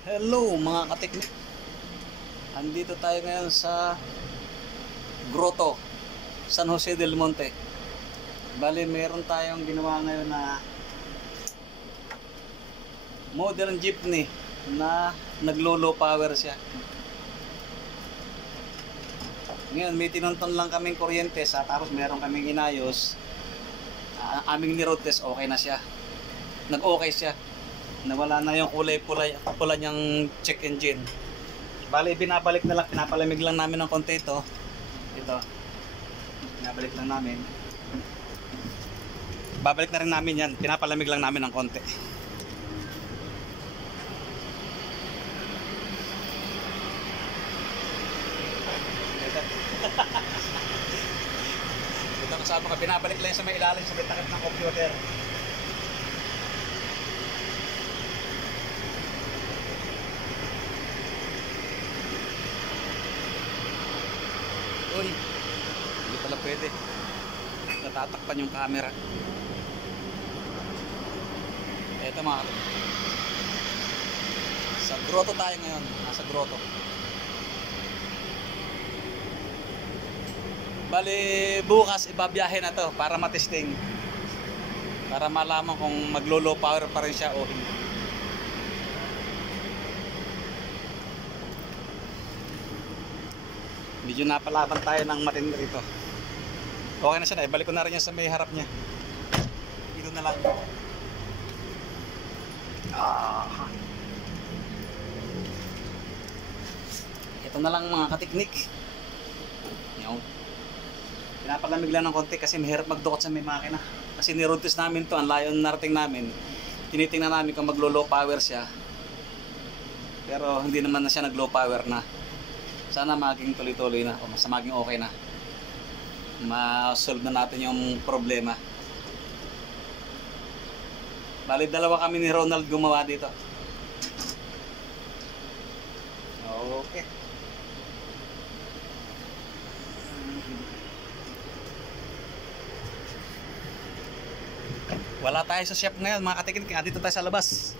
Hello mga kateknik. Andito tayo ngayon sa Grotto, San Jose del Monte. Bali, meron tayong ginawa ngayon na modern jeepney na naglo-low power siya. Ngayon may tinunton lang kaming kuryente tapos meron kaming inayos. Aming ni-road test, okay na siya. Nag-okay siya. Nawala na yung pula niyang check engine. Bali, binabalik na lang, pinapalamig lang namin ng konti ito. Binabalik lang namin. Babalik na rin namin yan, pinapalamig lang namin ng konti. Ito kasama ka, binabalik lang sa may ilalim sa may takip ng computer. Uy, hindi pala pwede. Natatakpan yung camera. Eto mga kapatid. Sa grotto tayo ngayon. Nasa grotto. Bali, bukas ibabiyahe na to para matesting. Para malaman kung maglo-low power pa rin siya o hindi. Medyo napalaban tayo ng matindi rito. Okay na siya na, ibalik ko na rin yan sa may harap niya. Ito na lang. Ito na lang mga kateknik. Yung pinapalamig lang ng konti kasi mahirap magdukot sa may makina. Kasi ni-road test namin to, ang layo na narating namin. Tinitingnan namin kung maglo-low power siya. Pero hindi naman na siya nag-low power na. Sana maging tuloy-tuloy na o mas maging okay na. Ma-solve na natin yung problema. Bali, dalawa kami ni Ronald gumawa dito. Okay. Wala tayo sa shop ngayon mga kateknik. Dito tayo sa labas.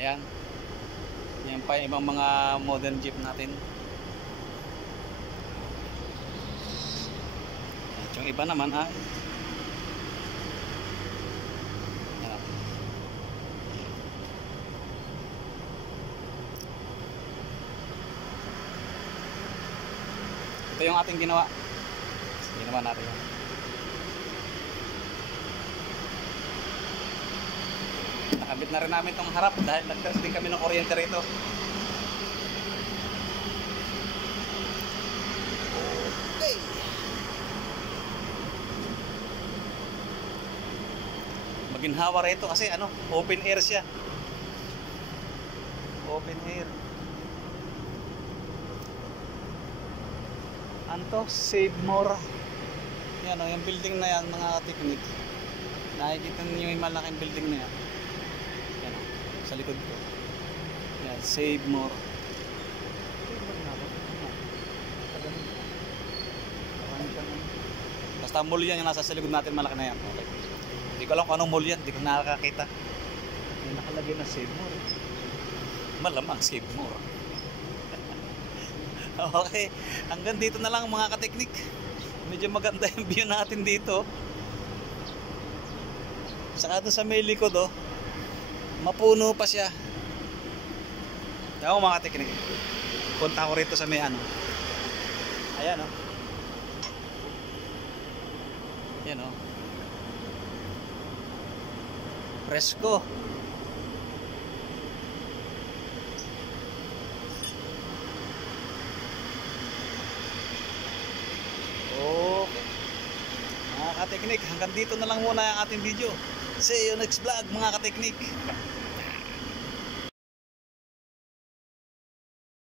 Ayan. Yan pa yung ibang mga modern jeep natin. At yung iba naman ay yan. Ito yung ating ginawa. Ginawa natin yan. Nakabit na rin namin itong harap dahil nag-test din kami ng kuryente rito. Okay. Maginhawa rito kasi open air siya. Open air. Anto, Save More. Yan yung building na yan mga kateknik. Nakikita niyo yung malaking building na yan. Yan sa likod ko. Yan, Save More. Basta mall yan yung nasa sa likod natin, malaki na yan. Okay. Hindi ko alam kung anong mall yan, hindi ko nakakakita. May nakalagay na Save More. Malamang Save More. Okay, hanggang dito na lang mga kateknik. Medyo maganda yung view natin dito. Saka doon sa may likod mapuno pa siya. Ako mga kateknik, punta ko rito sa may ayan yan presko. Okay mga kateknik, hanggang dito na lang muna ang ating video. See you next vlog mga kateknik.